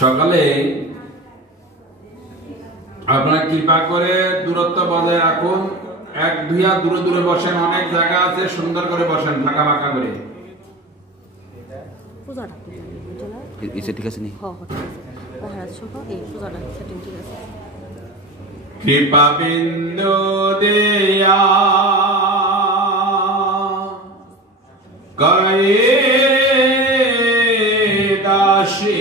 সকালে আপনারা কৃপা করে দূরত্ব বজায় রাখুন। এক দুই হাত দূরে দূরে বসেন, অনেক জায়গা আছে, সুন্দর করে বসেন ফাঁকা ফাঁকা করে। ঠিক আছে নি? কৃপা বিন্দু দেয়া করে দাসে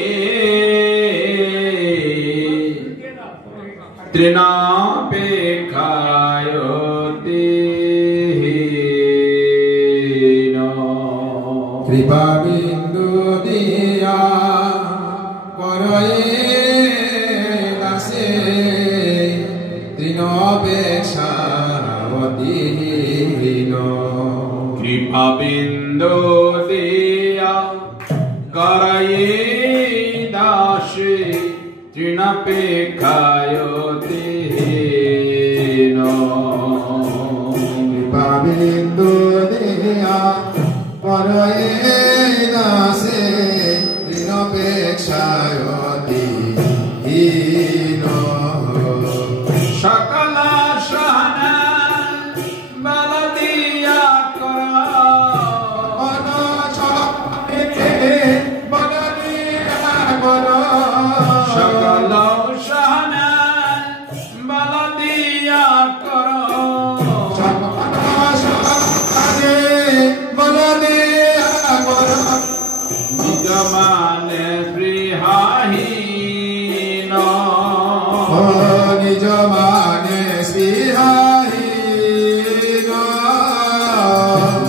তৃণাপেক্ষায়তে কৃপা বিন্দু দিয়া করে দাসে তৃণাপেক্ষায়তিহীন। কৃপা বিন্দু দিয়া করে দাসে তৃণাপেক্ষায়তিহীন। কৃপা বিন্দু দিয়া করে দাসে তৃণাপেক্ষায়তিহীন। সকল সহনা বল দিয়া কর সকল সহনা বল দিয়া কর নিজ মানে স্পৃহাহীন নিজ মানে স্পৃহাহীন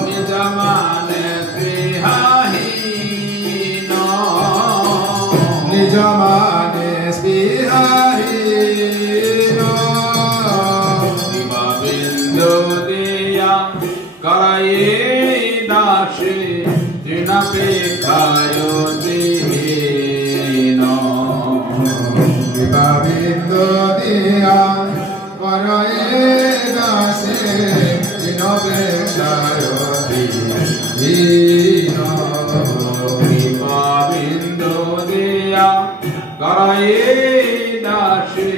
নিজ মানে স্পৃহাহীন নিজ মানে স্পৃহাহীন। কৃপা বিন্দু দিয়া করায়ে দাসে তৃণাপেক্ষায়তিহীন। কৃপা বিন্দু দিয়া করে দাসে তৃণাপেক্ষায়তিহীন। কৃপা বিন্দু দিয়া করায়ে দাসে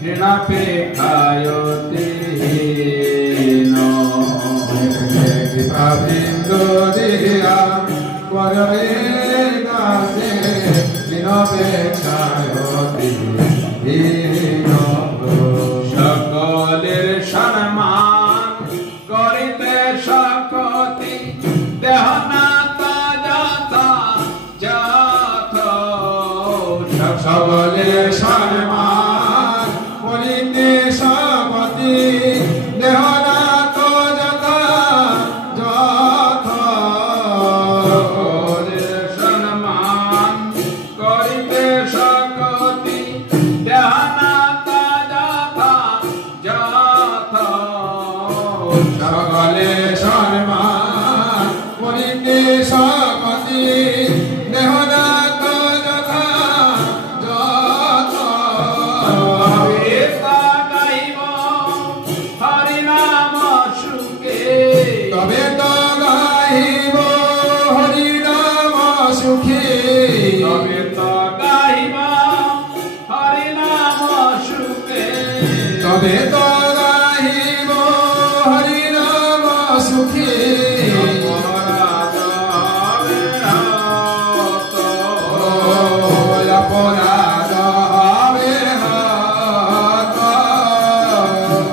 তৃণাপেক্ষায়তিহীন। কৃপা বিন্দু দিয়া করে দাসে তৃণাপেক্ষায়তিহীন। সকলের সম্মান করিতে শক্তি দেহ না যথা যথ সকলের সম্মান করিতে শক্তি দেহ না তো যথা যথা। সকলের সম্মান করিতে শক্তি দেহ না যথা যথ সকলে সম্মান করিতে শক্তি দেহ না তো যথা যথা। কবে তো গাহিব হরি নাম সুখী অপরাধ হবে হত। অপরাধ হবে হত।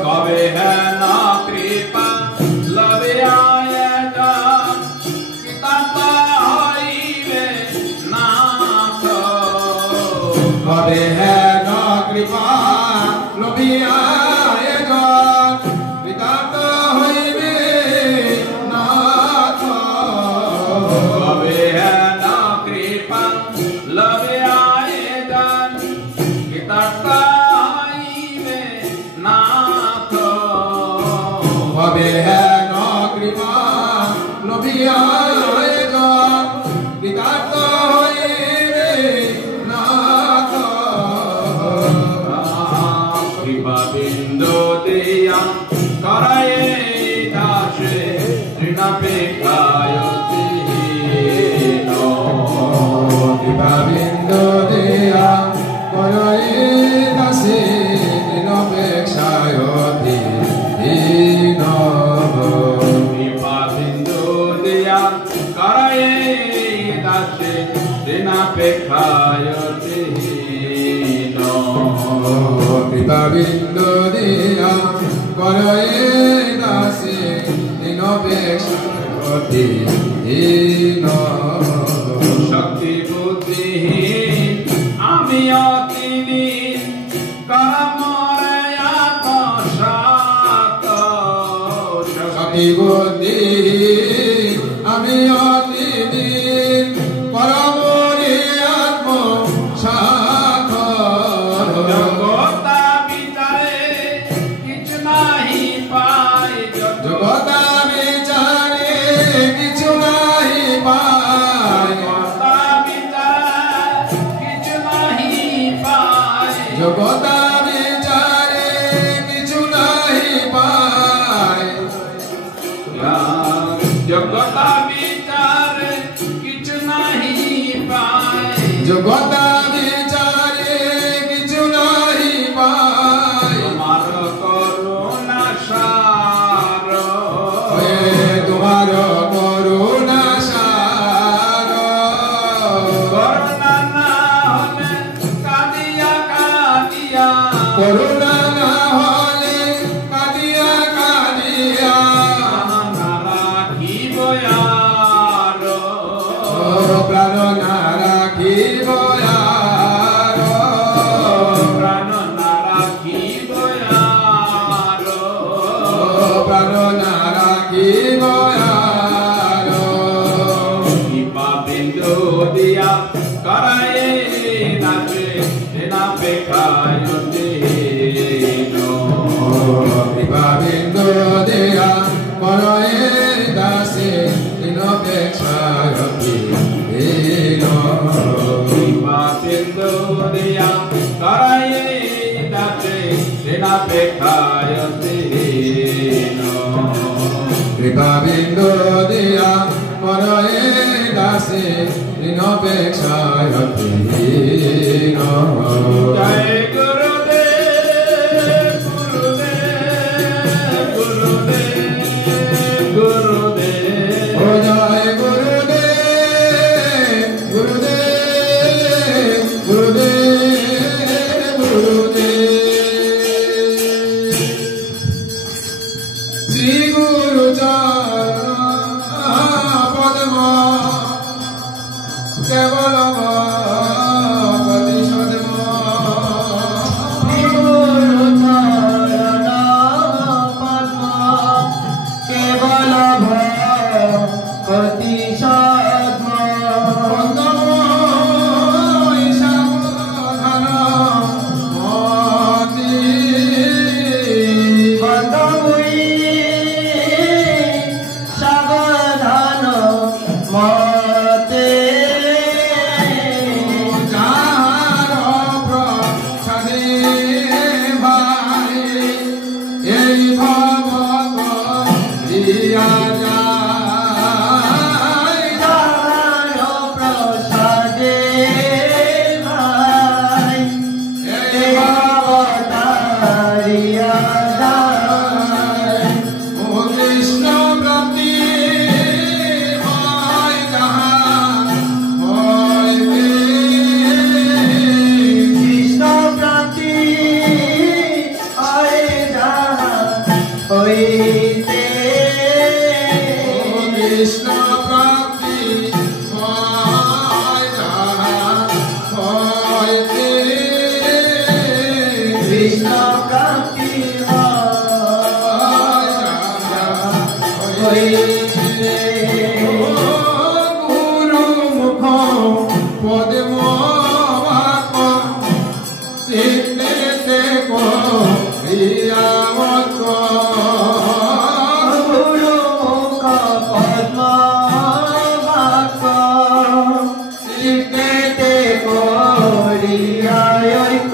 কবে হেন কৃপা লবিয়া কৃতার্থ হইবে নাথ। কবে হেন কৃপা লোভিয়া কৃতার্থ হইবে নাথ। কবে হেন কৃপা লবিয়া কৃতার্থ হইবে নাথ। কবে হেন কৃপা লোভিয়া কৃতার্থ হইবে নাথ। কৃপা বিন্দু দিয়া করায়ে দাসে ঋণাপেক্ষায় দীন। কৃপা বিন্দু দিয়া করয়ে দাসে নিরপেক্ষায় দীন। কৃপা বিন্দু দিয়া করায়ে দাসে ঋণাপেক্ষায় দীন। কৃপা বিন্দু দিয়া করয়ে দাসে নিরপেক্ষায় দীন। শক্তি বুদ্ধিহীন আমি অতিহীন কর্মরে আত্মসাত। শক্তি বুদ্ধি আমি অতিদিন পরমরি আত্ম সাক্ষর। জগতা বিচারে কিছু নাহি পাই। জগতা বিচারে কিছু নাহি পায়। জগতা বিচারে কিছু নাহি পাই। জগতা বিচারে কিছু নাহি পায়। জগতা বিচারে কিছু নাহি পাই। জগতা বিচারে কিছু নাহি পায়। তোমার করুণা সার। তোমার করুণা সার। করুণা না হলে কাঁদিয়া কাঁদিয়া করুণা না হলে কাঁদিয়া কাঁদিয়া রাখিব আর। প্রাণ না রাখিব আর। প্রাণ না রাখিব আর। প্রাণ না রাখিব আর। কৃপা বিন্দু দিয়া করায়ে নাচে ঋণাপেক্ষায় দীন। কৃপা বিন্দু দিয়া করয়ে দাসে নিরপেক্ষায় দীন। কৃপা বিন্দু দিয়া করায়ে নাচে ঋণাপেক্ষায় দীন। কৃপা বিন্দু দিয়া করয়ে দাসে নিরপেক্ষায় দীন। জয় গুরুদেব গুরুদেব গুরুদেব গুরুদেব। ও জয় গুরুদেব গুরুদেব গুরুদেব গুরুদেব। শ্রী গুরু চরণ পদ্ম কেবল পতি সদ্ম। হইতে কৃষ্ণ প্রাপ্তি হইতে গুরু মুখ পদে বাক চিত্তে করিয়ামত গুরু মুখ পদ্ম বাক চিত্তে করিয়ায়ৈক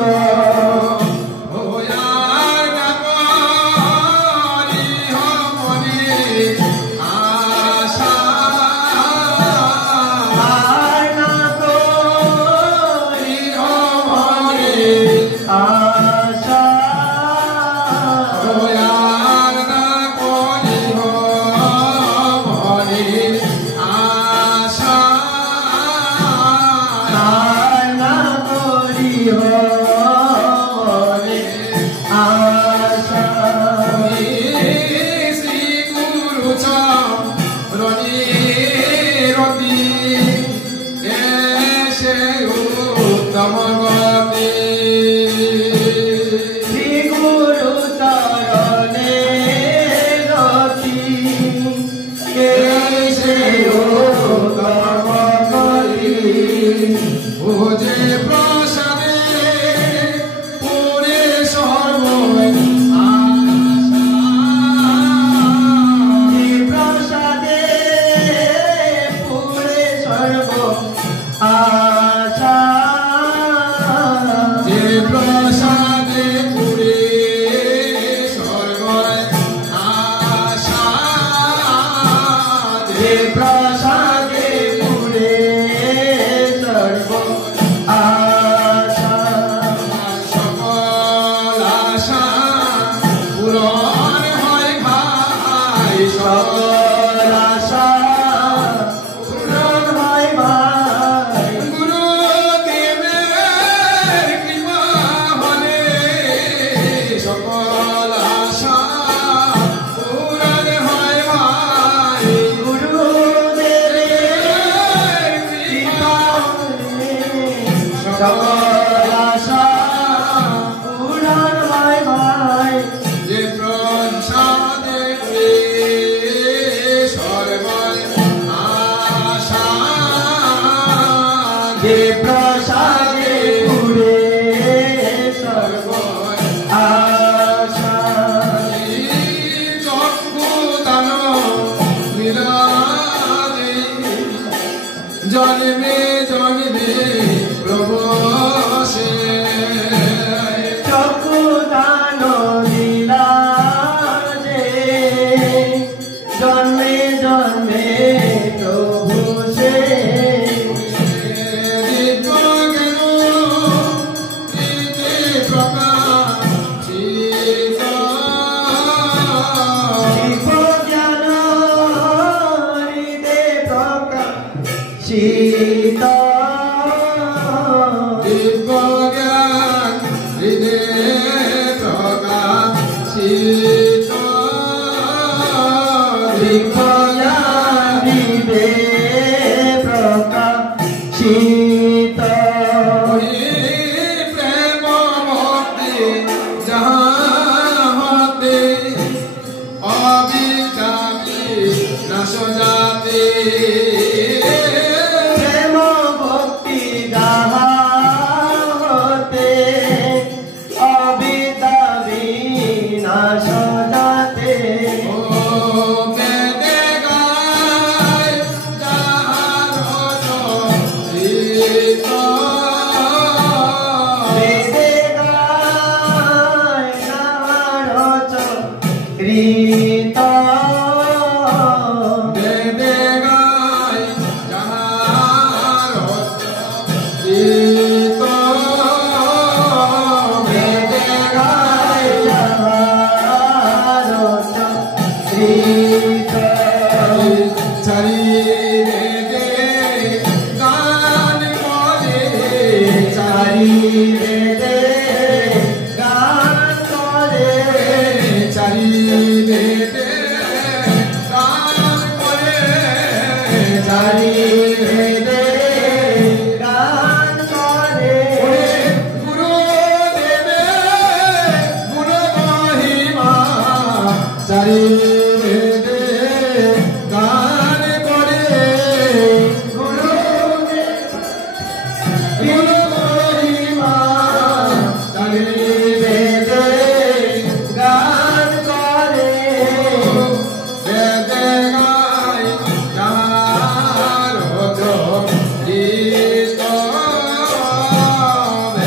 জন্মে জন্মে প্রভু সে চক্ষু দান লীলা যে জন্মে জন্মে প্রভু সে সীতা দিব্যজ্ঞান হৃদয়ে প্রকাশিত দিব্যজ্ঞান হৃদয়ে প্রকাশিত প্রেম ভক্তি যাহা হতে অবিদ্যামি নাশ জাতি চারি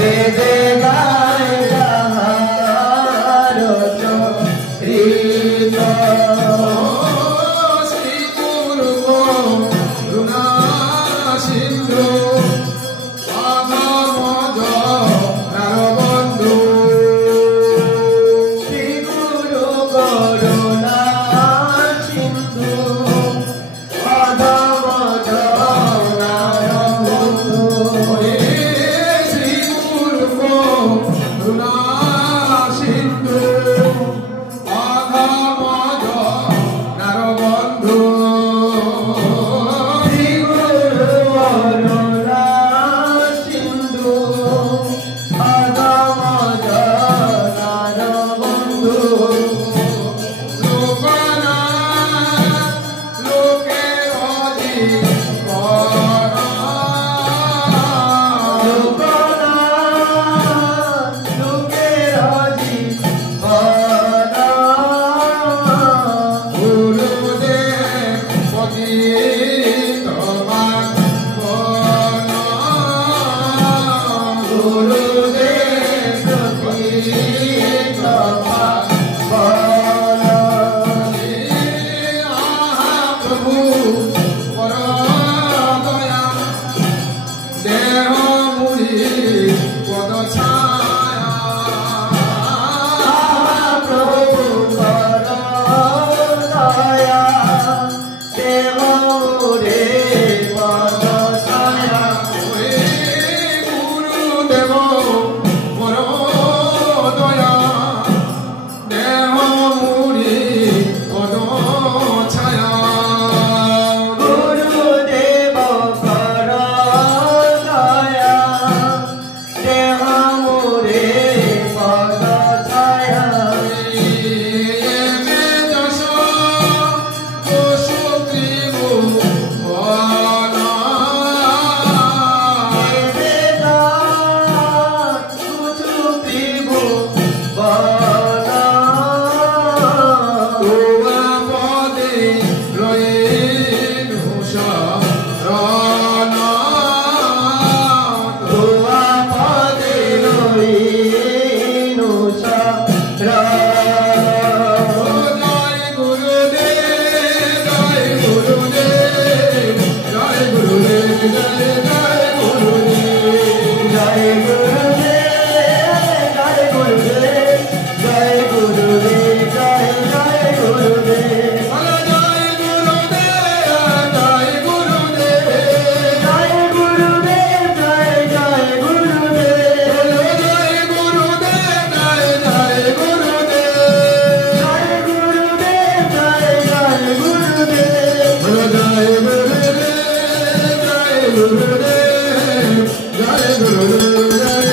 বেদে গায় যাহার চরিত শ্রী গুরু করুণা সিন্ধু পাদমজ নারবন্ধু শ্রী গুরু করুণা সিন্ধু পদমজ নারবন্ধু শ্রী গুরু করুণা সিন্ধু পাদমজ নারবন্ধু শ্রী গুরু করুণা সিন্ধু পদমজ নারবন্ধু লোকনা লোকে অধিকরণ লোকনা লোকের জীবন গুরুদেব পতিত পাবন গুরুদেব প্রতীক পাবন প্রভু পর দয়া দেহ মুড়ি পদ ছায়া প্রভু কর দয়া দেব রে পদ ছায়া গুরুদেব পর দয়া দেহ মুড়ি পদ ছায়া গুরুদেব কর দয়া দেহ মোরে পদ ছায়া যশ সুত্রিভু বন তোয়া পদে রয়েনু শরণ জয় গুরুদেব জয় গুরুদেব জয় গুরুদেব জয় জয় গুরুদেব বলো জয় গুরুদেব জয় গুরুদেব বলো জয় গুরুদেব জয় গুরুদেব বলো জয় গুরুদেব জয় গুরুদেব জয় গুরুদেব জয়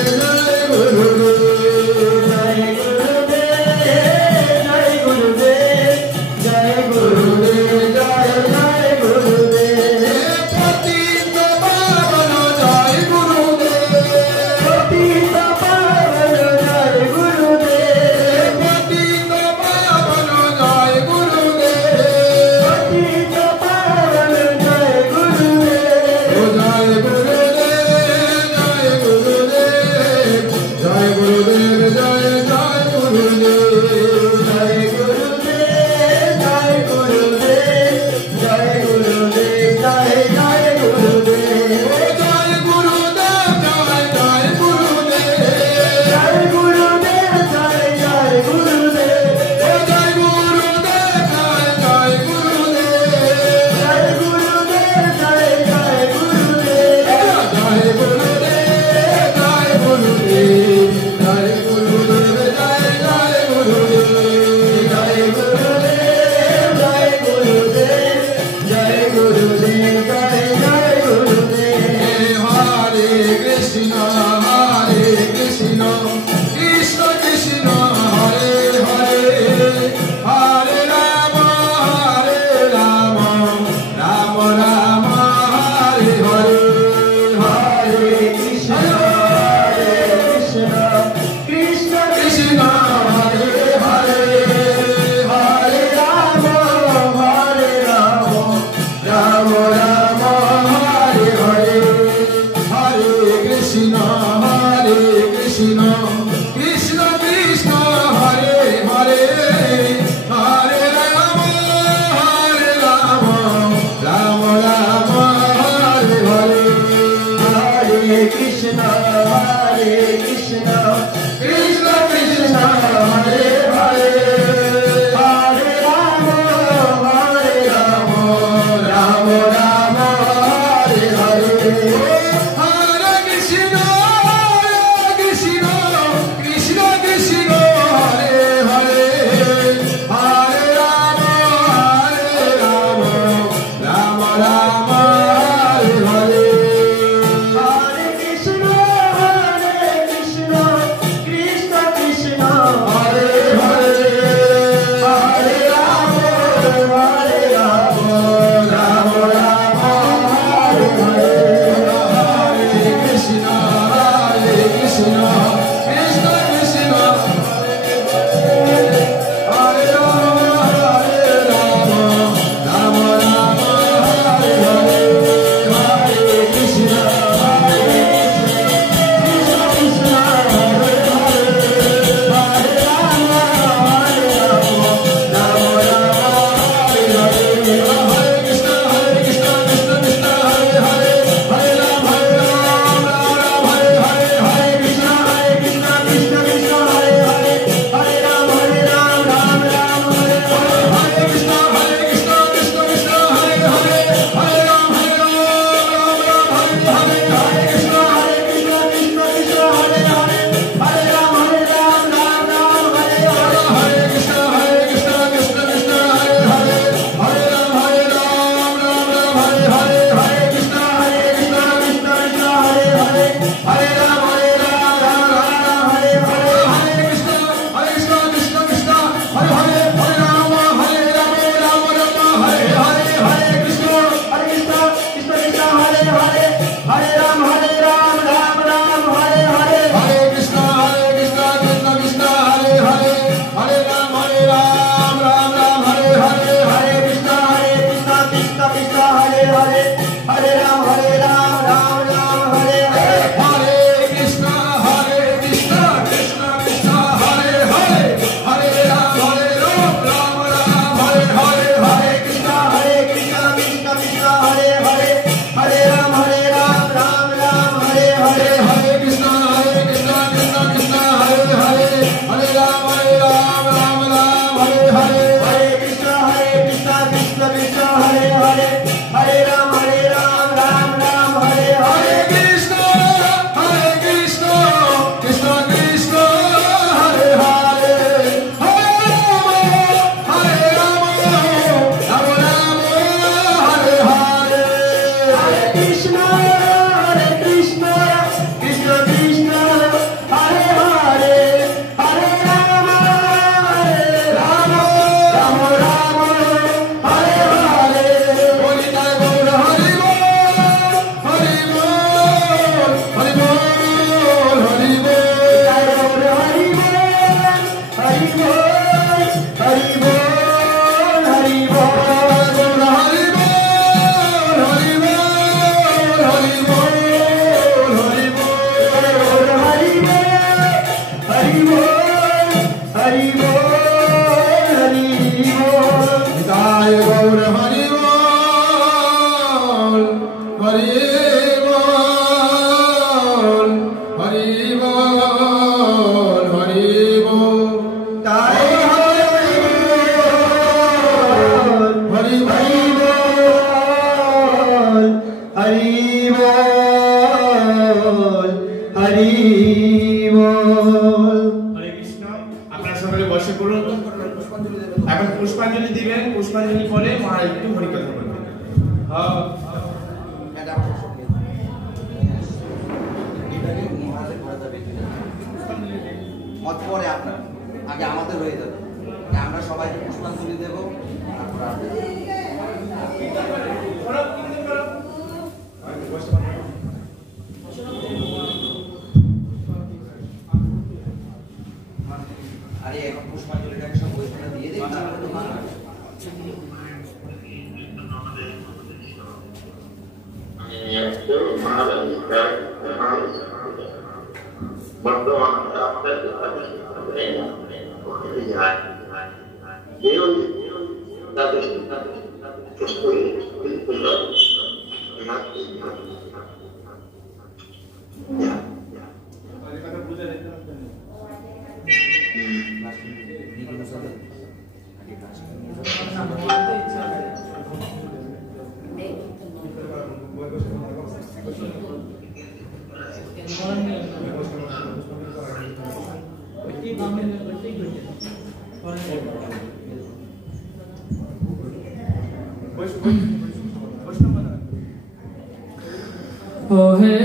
ओहे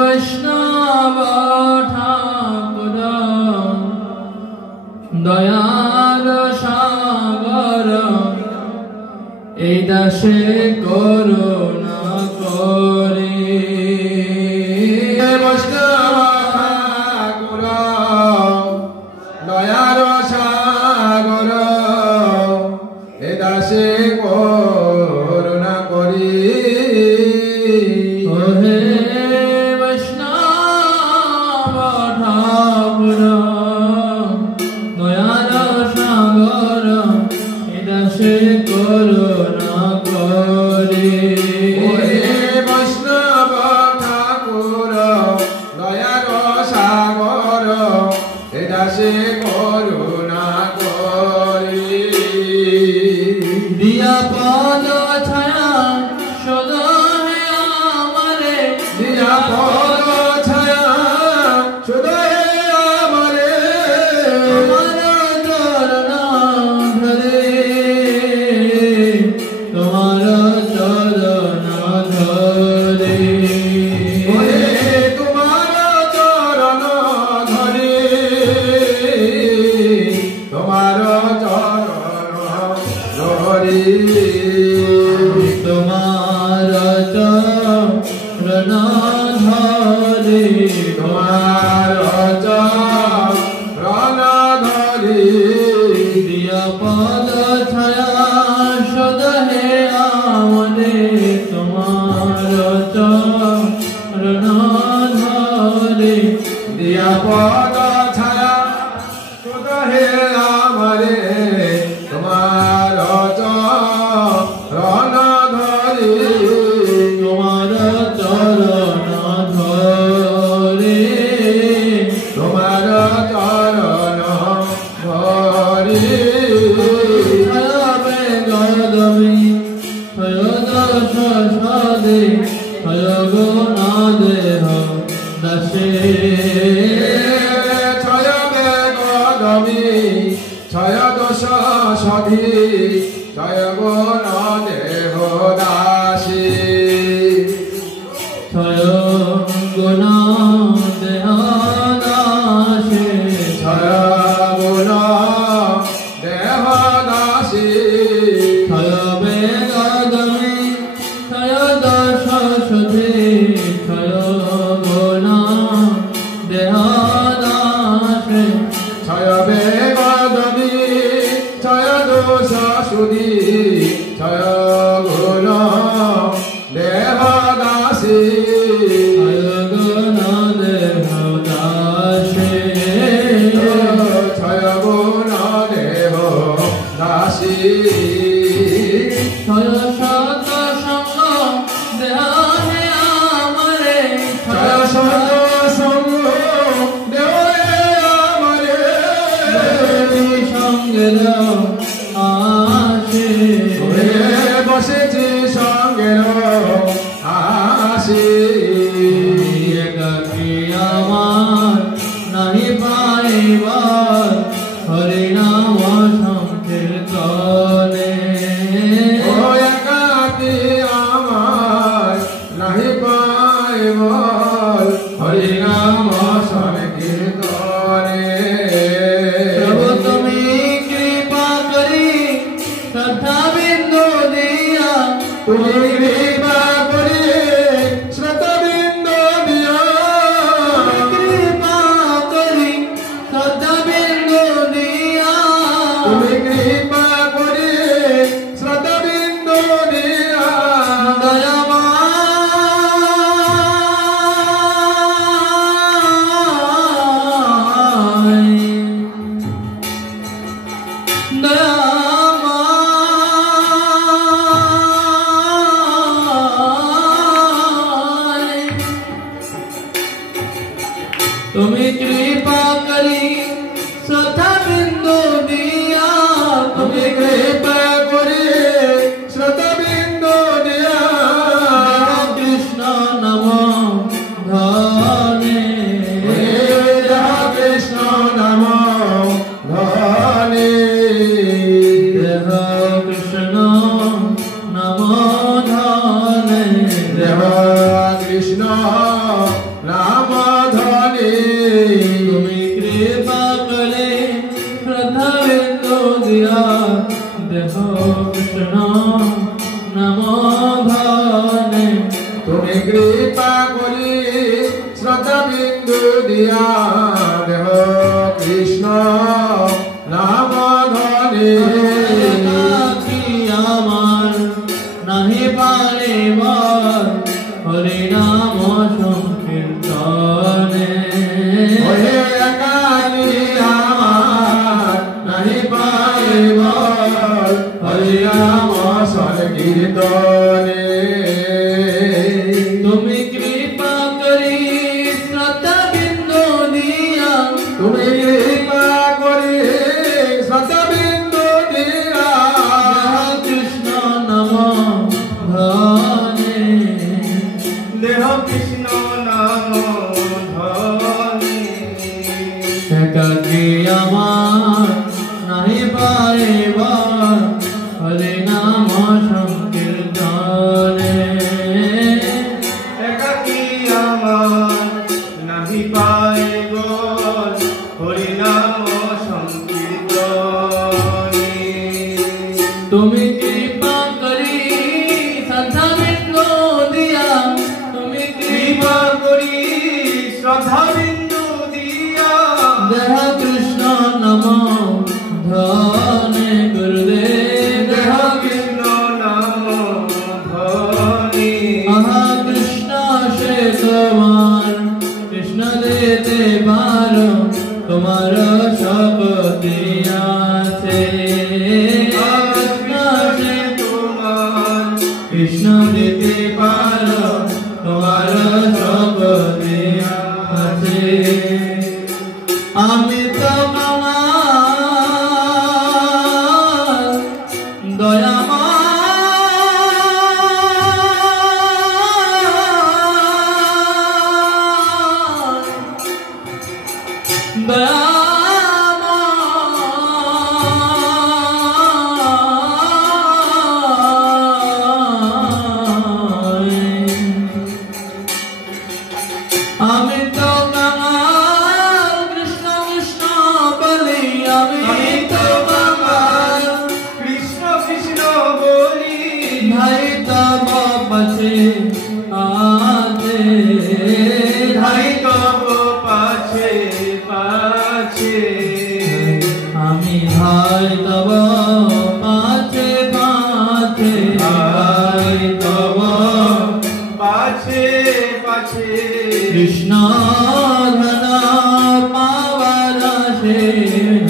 वैष्णव ठाकुर दयाल सागर এই দাসে করুণা করে বৈষ্ণব ঠাকুর দয়ার সাগর এ দাসে করুণা করে বৈষ্ণব ঠাকুর দয়ার সাগর এ দাসে করুণা করি দিয়া পদ ছায়া সদা হে আমারে দিয়া পদ ছায়া সদা হে আমারে তোমার চরণ ধরে তোমার চরণ ধরে তোমার চরণ ধরি তোমার চরণ ধরে তোমার চরণ ধরি দিয়া পদ ছায়া সদা হে আমনে তোমার চরণ ধরে দিয়া পদ ছায়া সদা হে আমারে তোমার চরণ ধরি তোমার চরণ ধরে তোমার চরণ ধরি ছয়বে গদমি ছয়দশ সদে ছয়গুণ দেহ দশে ছয় বেগমি ছয় দোষ সধি ছয় গুণ দেহ দাসী ছয় গুণ দেহ দাসে ছয় গুণ দেহ দাসী ছয়বে গদমি ছয়দশ সদে ছয়গুণ দেহ দাসে ছয় বেগমি ছয় দোষ সুধি ছয় গুণ দেহ দাসী ছয়গুণ দেহ দাসে ছয় গুণ দেহ দাসী ছয় শত সঙ্গ দেহ হে আমারে ছয় শত সঙ্গ দেহ আমারে সঙ্গে আসে বসেছি সঙ্গের আসি একাকী আমার নাহি পাইবার হরিনাম সংকীর্তনে ও একাকী আমার নাহি পাইব হরিনাম সংকীর্তনে প্রভু তুমি কৃপা করি শ্রদ্ধা বিন্দু দিয়া তুমি কৃপা করি শ্রদ্ধা বিন্দু দিয়া কৃপা করি শ্রদ্ধা বিন্দু দিয়া তুমি কৃপা করি শ্রদ্ধা বিন্দু দিয়া তুমি কৃপা করি শ্রদ্ধা বিন্দু দিয়া তুমি কৃপা করি শ্রদ্ধা বিন্দু দিয়া কৃষ্ণ নম ধনে কৃষ্ণ নাম ধনে দেহ কৃষ্ণ নম ধনে দেহ কৃষ্ণ নাম ধনে তুমি কৃপা করে শ্রদ্ধা বিন্দু দিয়া দেহ কৃষ্ণ নম ধনে তুমি কৃপা করি শ্রদ্ধা বিন্দু দিয়া দেহ কৃষ্ণ নাম ধনে একাকী আমার নাহি পারিবার হরিনাম সংকীর্তনে তুমি কৃপা করি শ্রদ্ধা বিন্দু দিয়া কৃষ্ণ নম ধনে দেহ কৃষ্ণ নাম ধনে একাকী আমার নাহি পাইবা হরি নাম সংকীর্তনে একাকী আমার নাহি পাইব হরি নাম সংকীর্তনে তুমি কৃপা করি শ্রদ্ধা বিন্দু দিয়া তুমি কৃপা করি শ্রদ্ধা বিন্দু দিয়া দেহ কৃষ্ণ নম ধনে গুরুদেব দেহ কৃষ্ণ নাম ধনে আহা কৃষ্ণ সে তোমার কৃষ্ণ দিতে পারো তোমার শক্তি আছে কৃষ্ণ সে তোমার কৃষ্ণ দিতে পারো তোমার শক্তি আছে আমি তো আমার আমি তো কাঙাল কৃষ্ণ কৃষ্ণ বলি আমি তো কাঙাল কৃষ্ণ কৃষ্ণ বলি ভাই তব পাছে আছে ধাই তব পাছে পাছে আমি ভাই তব পাছে পাছে ভাই তব পাছে পাছে কৃষ্ণ ধন পাবার সে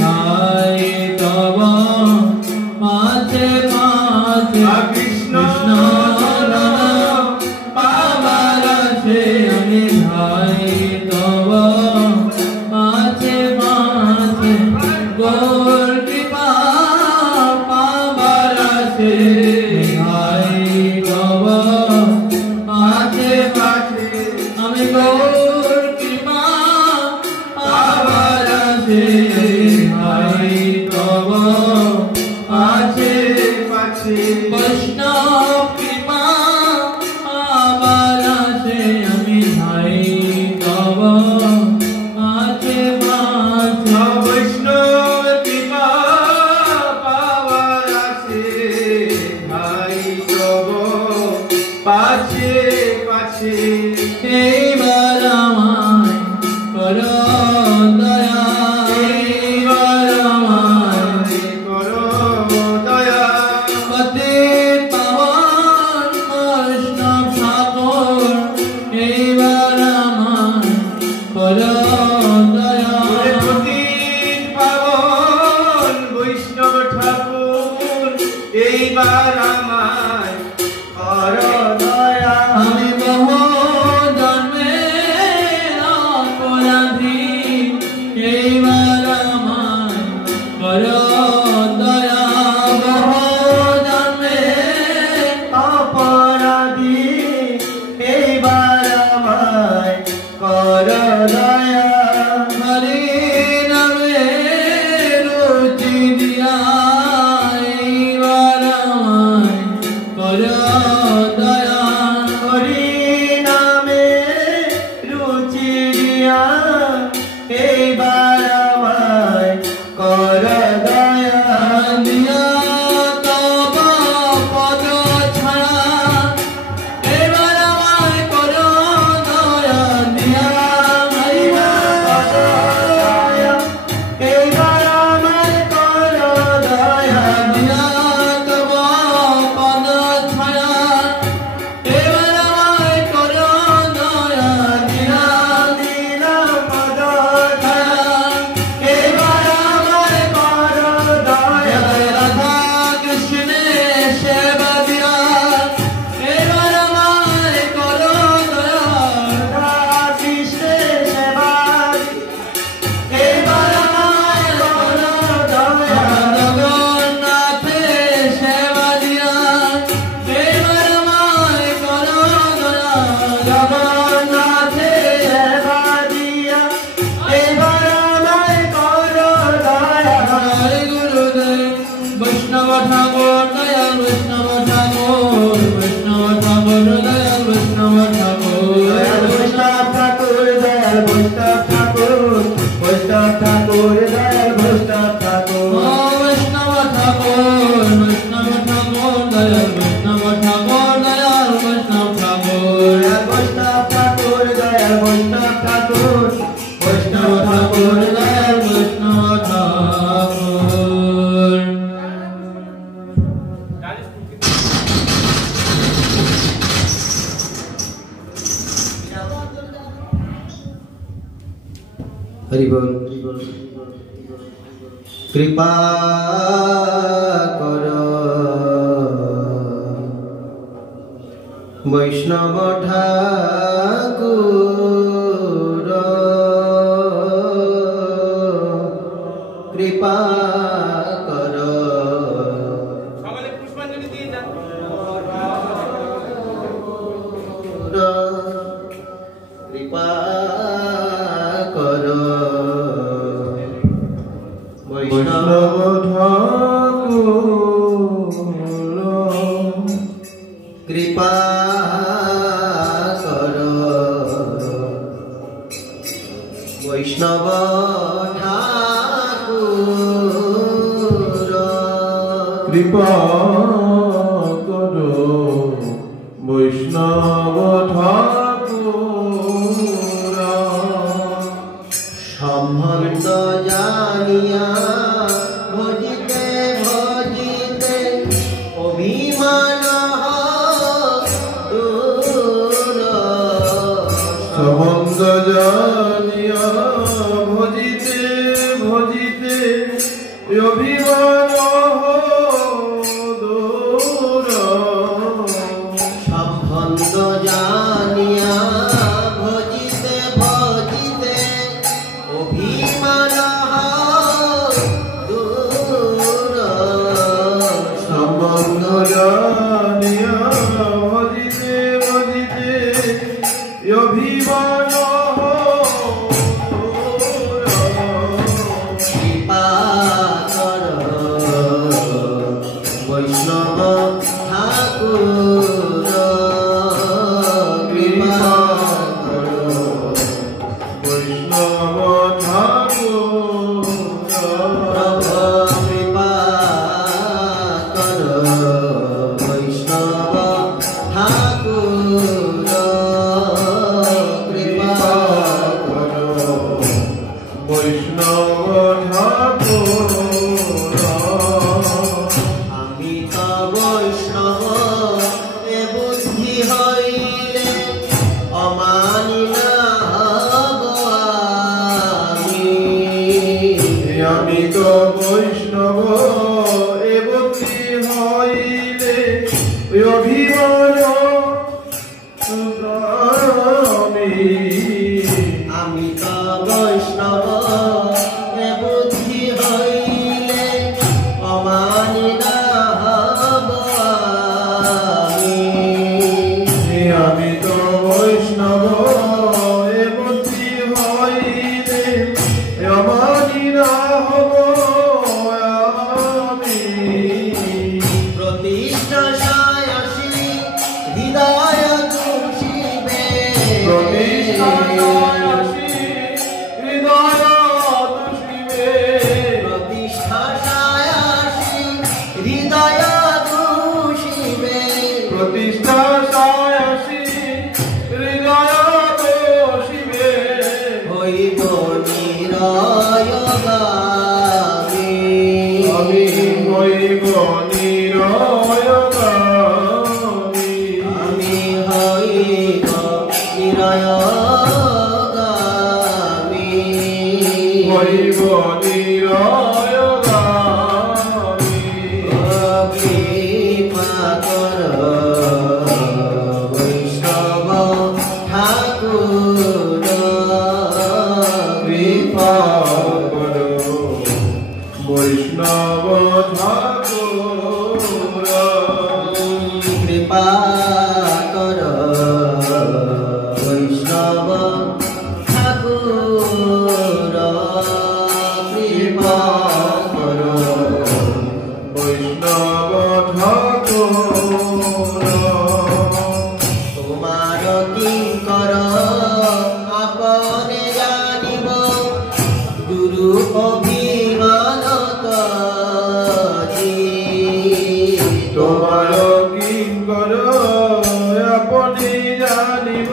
ভাই তব পাছে পাছে কৃষ্ণ ধন পাবার সে আমি ভাই তব পাছে পাছে গৌর কৃপা পাবার সে ভাই তব পাছে পাছে আমি গৌর কৃপা পাবার আছে ভাই তব আছে পাছে বৈষ্ণব কৃপা পাবার আছে আমি ভাই তব আছে আছে বৈষ্ণব কৃপা পাওয়ার আছে ভাই তব পাছে পাছে এইবার আমায় করো দয়া এইবার আমায় করো দয়া পতিত পাবন বৈষ্ণব ঠাকুর এইবার আমায় করো দয়া পতিত পাবন বৈষ্ণব ঠাকুর এইবার আমায় করো দয়া আমি বহু জন্মের অপরাধী कृपा कर वैष्णव ठाकुर कृपा कर कृपा कर वैष्णव ठाकुर कृपा कर वैष्णव ठाकुर कृपा करो वैष्णव ठाकुर সম্বন্ধ জানিয়া ভজিতে ভজিতে অভিমান দূর সম্বন্ধ জানিয়া ভজিতে ভজিতে অভিমান দূর সম্বন্ধ জানিয়া ভজিতে ভজিতে অভিমান দূর সম্বন্ধ জানিয়া ভজিতে ভজিতে অভিমান কৃপা কর বৈষ্ণব ঠাকুর কৃপা কর বৈষ্ণব ঠাকুর প্রভু কৃপা কর বৈষ্ণব ঠাকুর কৃপা কর বৈষ্ণব ঠাকুর আমি তো বৈষ্ণব এ বুদ্ধি হইলে অমানি না হব আমি তো বৈষ্ণব এ ভক্তি হইলে অভিমান আমি তো বৈষ্ণব এ বুদ্ধি হইলে অমানি না হব আমি তো বৈষ্ণব এ ভক্তি হইলে অমানি না হব আমি প্রতিষ্ঠা সায়াসী হৃদয় দুষিবে প্রতিষ্ঠা সায়াসী হৃদয় দুষিবে প্রতিষ্ঠা সায়াসী হৃদয় দুষিবে প্রতিষ্ঠা সায়াসী হৃদয় দোষিবে হইব নিরয়গামী আমি হইব নিরয়গামী আমি হইব নিরয়গামী হইব নিরয়গামী কৃপা কর বৈষ্ণব ঠাকুর কৃপা করো বৈষ্ণব ঠাকুর কৃপা কর বৈষ্ণব ঠাকুর কৃপা কর বৈষ্ণব ঠাকুর তোমার কিঙ্কর আপনে জানিব গুরু অভিমান তজি তোমার কিঙ্কর আপনি জানিব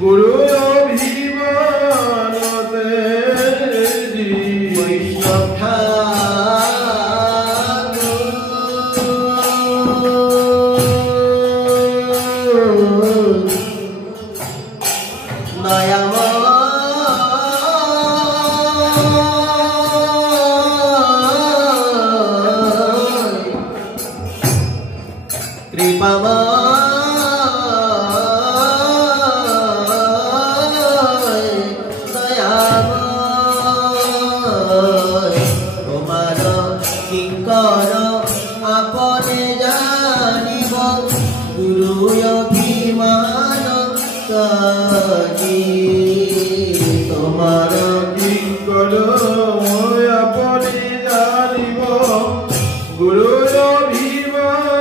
গুরু অভিমান তেজি বৈষ্ণব ঠাকুর দয়াময় জি তোমার কিঙ্কর আপনি জানিব গুরু অভিমানতে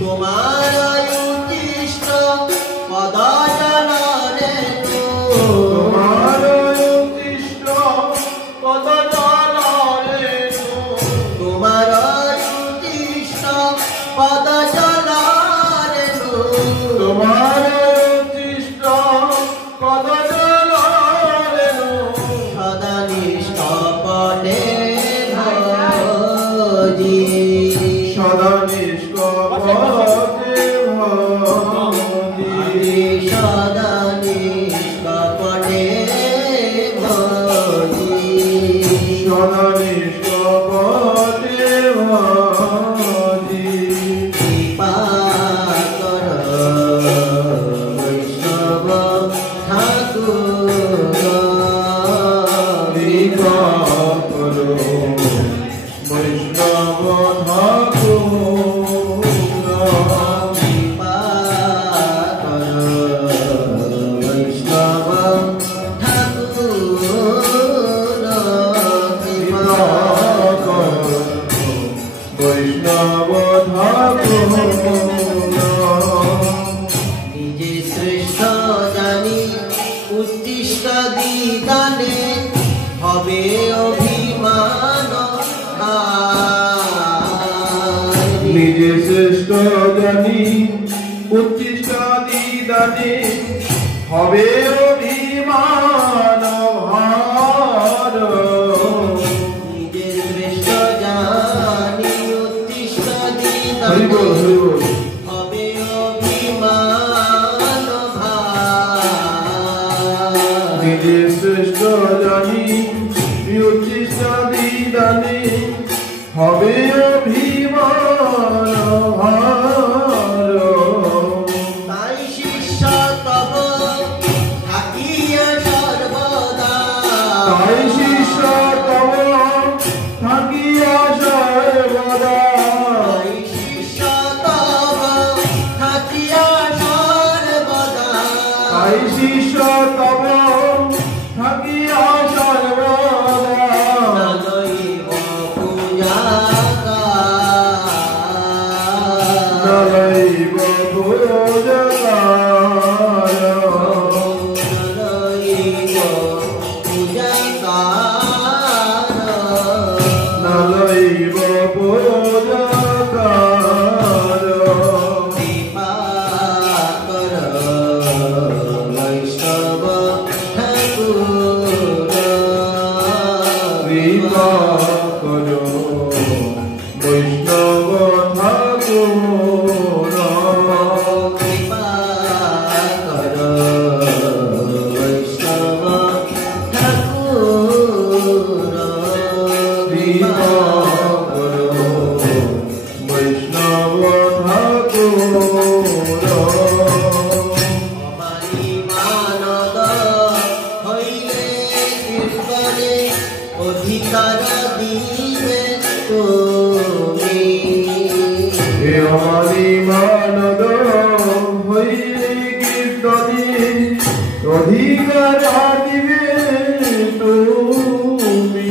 তোমার উচ্ছিষ্ট পদ জানারে তোমার উচ্ছিষ্ট পদ জানারে তোমার উচ্ছিষ্ট পদ জানারে তোমার উচ্ছিষ্ট পদ জানারে সদা নিষ্কপটে ভজি সদা নিষ্কপটে ভজি সদা নিষ্কপটে ভজি সদা নিষ্কপটে ভজি কৃপা কর বৈষ্ণব ঠাকুর কৃপা করো বৈষ্ণব ঠাকুর কৃপা কর বৈষ্ণব ঠাকুর কৃপা বৈষ্ণব ঠাকুর নিজে শ্রেষ্ঠ জানি উচ্ছিষ্ট দিদানে হবে অভিমান নিজে শ্রেষ্ঠ জানি উচ্ছিষ্ট দিদানে হবে অভিমান ভার নিজে শ্রেষ্ঠ জানি উচ্ছিষ্ট হরি বল দিদানে হরি বল হবে অভিমান ভার নিজে শ্রেষ্ঠ জানি উচ্ছিষ্ট দিদানে হবে অভিমান ভার তাই শিষ্য তব থাকিয়া সর্বদা তাই শিষ্য তব থাকিয়া সর্বদা তাই শিষ্য তব থাকিয়া সর্বদা তাই শিষ্য তব থাকিয়া সর্বদা নলইব পূজা নলৈব ভোজকার নলইব পূজা নলৈব ভোজকার কৃপা কর বৈষ্ণব ঠাকুর কৃপা করো বৈষ্ণব ঠাকুর কৃপা কর বৈষ্ণব ঠাকুর কৃপা করো বৈষ্ণব ঠাকুর আমারি মানদ হইলে কীর্তনে অধিকার দিবে তুমি হে আমারি মানদ হইলে কীর্তনে অধিকার দিবে তুমি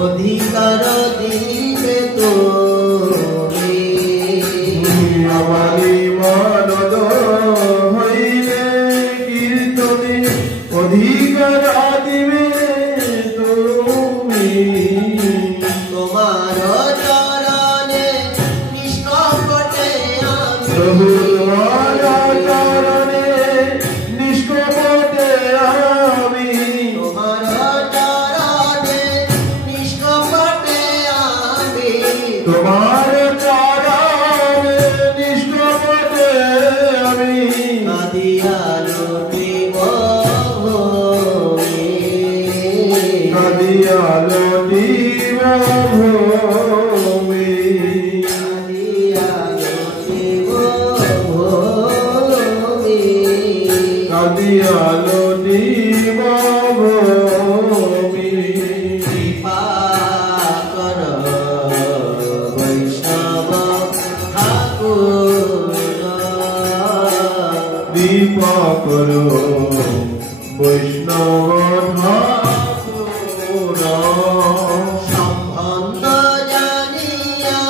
অধিকার দিবে তুমি আমারি মানদ হইলে কীর্তনে অধিকার দিবে তুমি তোমার চরণে নিষ্কপটে আমি প্রভু তোমার চরণে কাঁদিয়া লটিব ভূমি কাঁদিয়া লটিব ভূমি কৃপা কর বৈষ্ণব ঠাকুর কৃপা করো বৈষ্ণব ঠাকুর সম্বন্ধ জানিয়া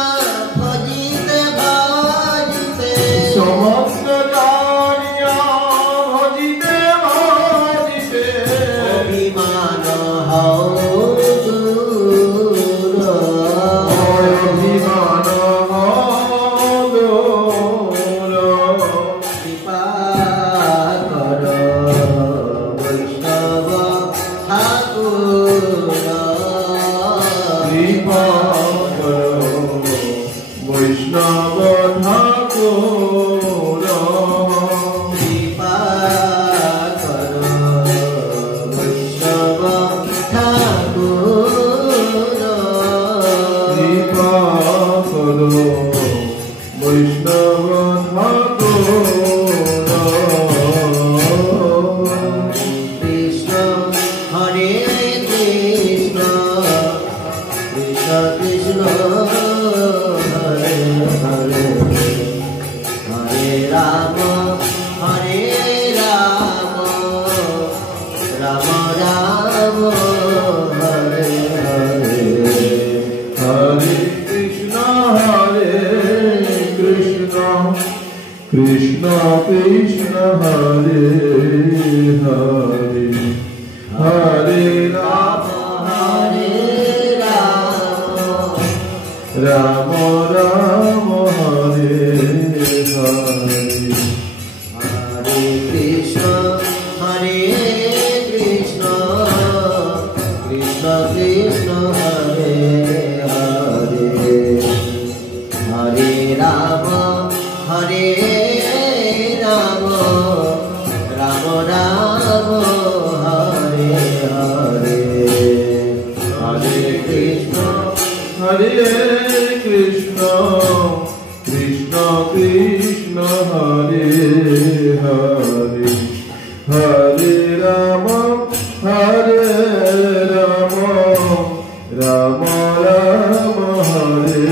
ভজিতে ভজিতে সমস্ত জানিয়া ভজিতে ভজিতে অভিমান হও দূর অভিমান কৃপা কর বৈষ্ণব ঠাকুর কৃপা করো বৈষ্ণব ঠাকুর কৃপা কর বৈষ্ণব ঠাকুর কৃপা করো বৈষ্ণব ঠাকুর কৃষ্ণ হরে কৃষ্ণ কৃষ্ণ কৃষ্ণ হরে হরে হরে রাম হরে রাম রাম রাম হরে হরে হরে কৃষ্ণ কৃষ্ণ কৃষ্ণ হরে হরে হরে রাম হরে Ram Ram Ram Hare Hare Hare Krishna Krishna Krishna Hare Hare Hare Ram Ram Ram Hare Hare Hare Krishna Krishna Krishna Hare Hare Hare Ram Ram Ram Hare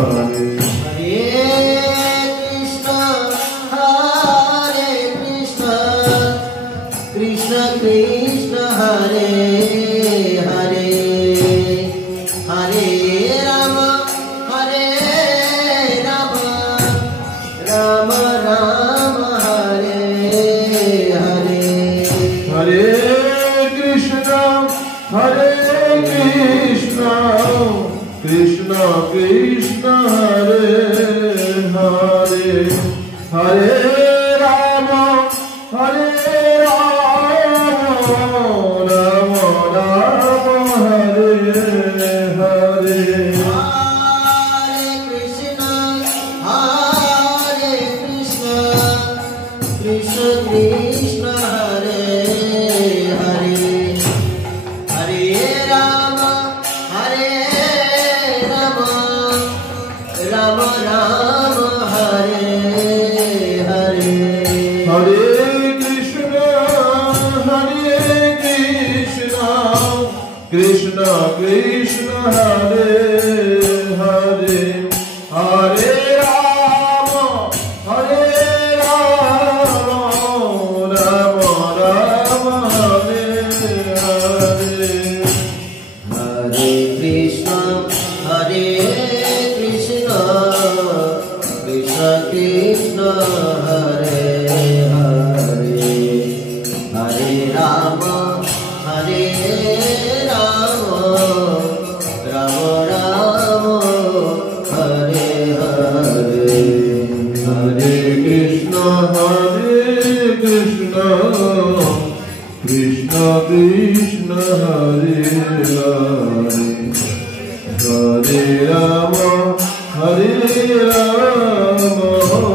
Hare Krishna Krishna Hare Hare Hare Ram Ram Ram Hare Hare Hare Krishna Krishna Krishna Hare Hare Hare Ram Ram Ram Hare Hare Hare Krishna, Krishna Krishna Hare Hare, Hare Rama, Rama Rama Hare Hare. Hare Krishna, Krishna Krishna Hare Hare, Hare Rama, Rama Rama Hare Hare. Hare Krishna, Krishna Krishna Hare Hare, Hare Rama, Rama Rama Hare Hare. Hare Krishna, Krishna Krishna Hare Hare, Hare Rama, Rama